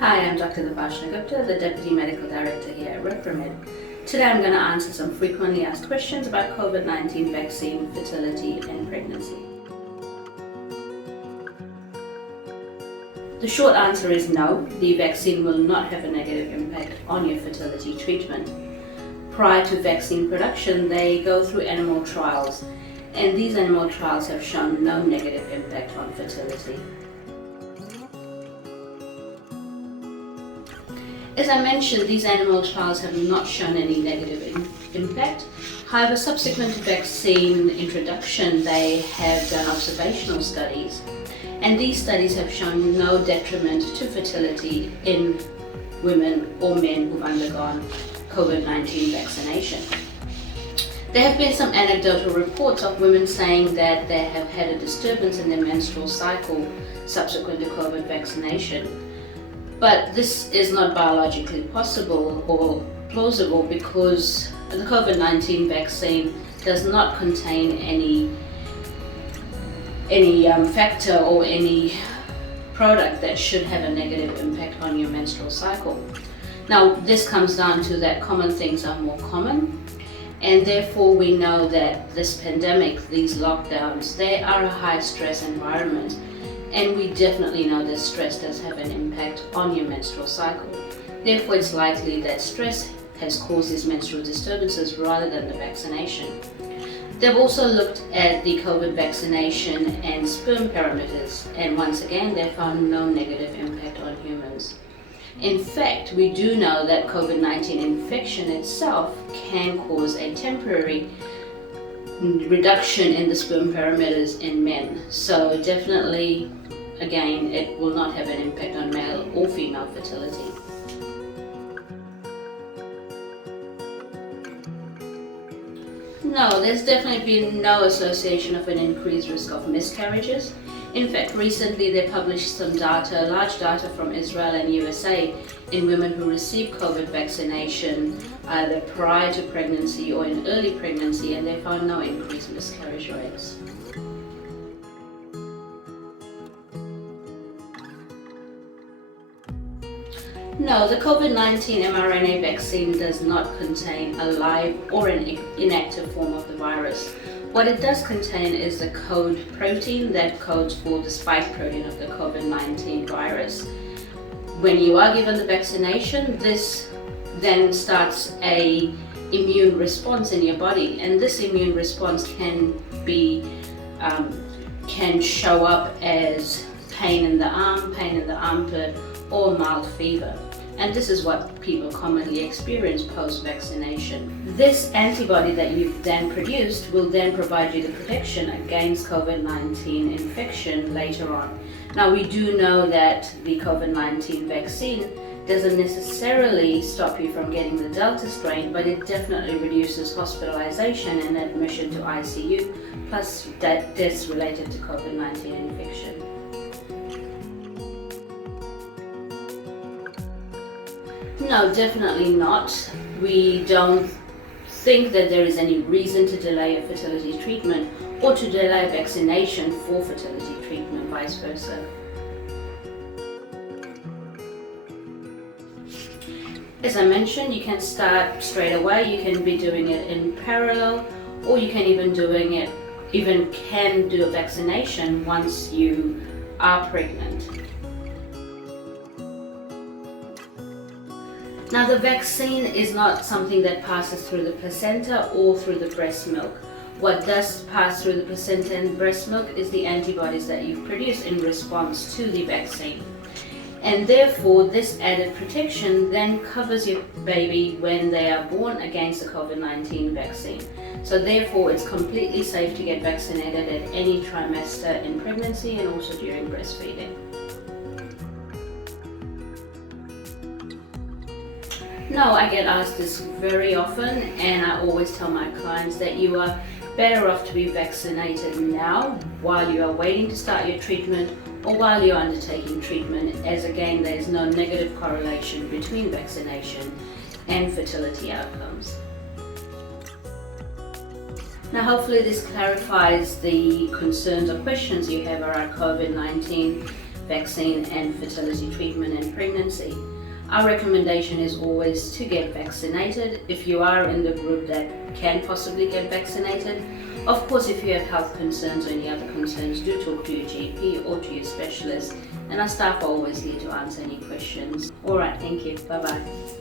Hi, I'm Dr. Devashana Gupta, the Deputy Medical Director here at Repromed. Today I'm going to answer some frequently asked questions about COVID-19 vaccine, fertility and pregnancy. The short answer is no, the vaccine will not have a negative impact on your fertility treatment. Prior to vaccine production, they go through animal trials, and these animal trials have shown no negative impact on fertility. As I mentioned, these animal trials have not shown any negative impact. However, subsequent to vaccine introduction, they have done observational studies, and these studies have shown no detriment to fertility in women or men who've undergone COVID-19 vaccination. There have been some anecdotal reports of women saying that they have had a disturbance in their menstrual cycle subsequent to COVID vaccination. But this is not biologically possible or plausible because the COVID-19 vaccine does not contain any factor or any product that should have a negative impact on your menstrual cycle. Now, this comes down to that common things are more common, and therefore we know that this pandemic, these lockdowns, they are a high stress environment. And we definitely know that stress does have an impact on your menstrual cycle. Therefore, it's likely that stress has caused these menstrual disturbances rather than the vaccination. They've also looked at the COVID vaccination and sperm parameters, and once again, they found no negative impact on humans. In fact, we do know that COVID-19 infection itself can cause a temporary reduction in the sperm parameters in men. So definitely, again, it will not have an impact on male or female fertility. No, there's definitely been no association of an increased risk of miscarriages. In fact, recently they published some data, large data from Israel and USA in women who received COVID vaccination either prior to pregnancy or in early pregnancy, and they found no increased miscarriage rates. No, the COVID-19 mRNA vaccine does not contain a live or an inactive form of the virus. What it does contain is the code protein that codes for the spike protein of the COVID-19 virus. When you are given the vaccination, this then starts an immune response in your body, and this immune response can show up as pain in the arm, pain in the armpit, or mild fever. And this is what people commonly experience post-vaccination. This antibody that you've then produced will then provide you the protection against COVID-19 infection later on. Now, we do know that the COVID-19 vaccine doesn't necessarily stop you from getting the Delta strain, but it definitely reduces hospitalization and admission to ICU, plus deaths related to COVID-19 infection. No, definitely not. We don't think that there is any reason to delay a fertility treatment or to delay vaccination for fertility treatment, vice versa. As I mentioned, you can start straight away. You can be doing it in parallel, or you can even do a vaccination once you are pregnant. Now, the vaccine is not something that passes through the placenta or through the breast milk. What does pass through the placenta and breast milk is the antibodies that you've produced in response to the vaccine. And therefore, this added protection then covers your baby when they are born against the COVID-19 vaccine. So therefore, it's completely safe to get vaccinated at any trimester in pregnancy and also during breastfeeding. No, I get asked this very often, and I always tell my clients that you are better off to be vaccinated now while you are waiting to start your treatment or while you're undertaking treatment, as again there is no negative correlation between vaccination and fertility outcomes. Now, hopefully this clarifies the concerns or questions you have around COVID-19 vaccine and fertility treatment and pregnancy. Our recommendation is always to get vaccinated if you are in the group that can possibly get vaccinated. Of course, if you have health concerns or any other concerns, do talk to your GP or to your specialist, and our staff are always here to answer any questions. Alright, thank you. Bye bye.